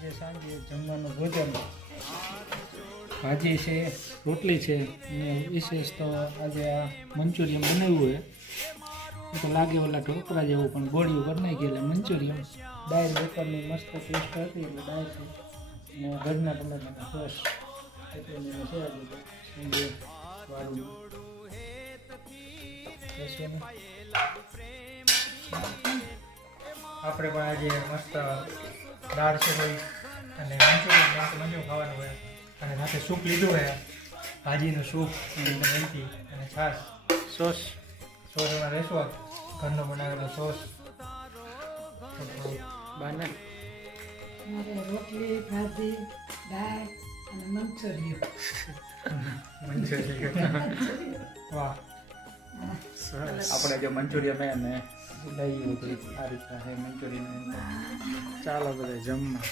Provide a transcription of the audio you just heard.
આજે સાંજે જમવાનું ભોજન ભાજી છે, રોટલી છે અને વિશેષ તો આજે આ મંચુરિયમ બનાવ્યું છે. તો લાગે ઓલા ઢોકળા જેવું પણ ગોળીઓ કરી નાખી એટલે મંચુરિયમ. દાળ બપોરની મસ્ત ટેસ્ટ હતી એટલે દાળ છે અને ઘરના ટમેટાના સોસ એટલે છે આજે તો સાંજે વાળું આપણે પણ આજે મસ્ત દાળ છે કોઈ અને મંચુરિયન ખાવાનું હોય અને સાથે સૂપ લીધું હોય, ભાજીનું સૂપ એમથી અને છાશ સોસમાં રહેશો ઘરનો બનાવેલો સોસ બાને મારે રોટલી ભાજી દાળ અને મંચુરિયન. વાહ આપણે જો મંચુરિયન અને દહીં આ રીતના છે મંચુરિયન. ચાલો બધા જમવા.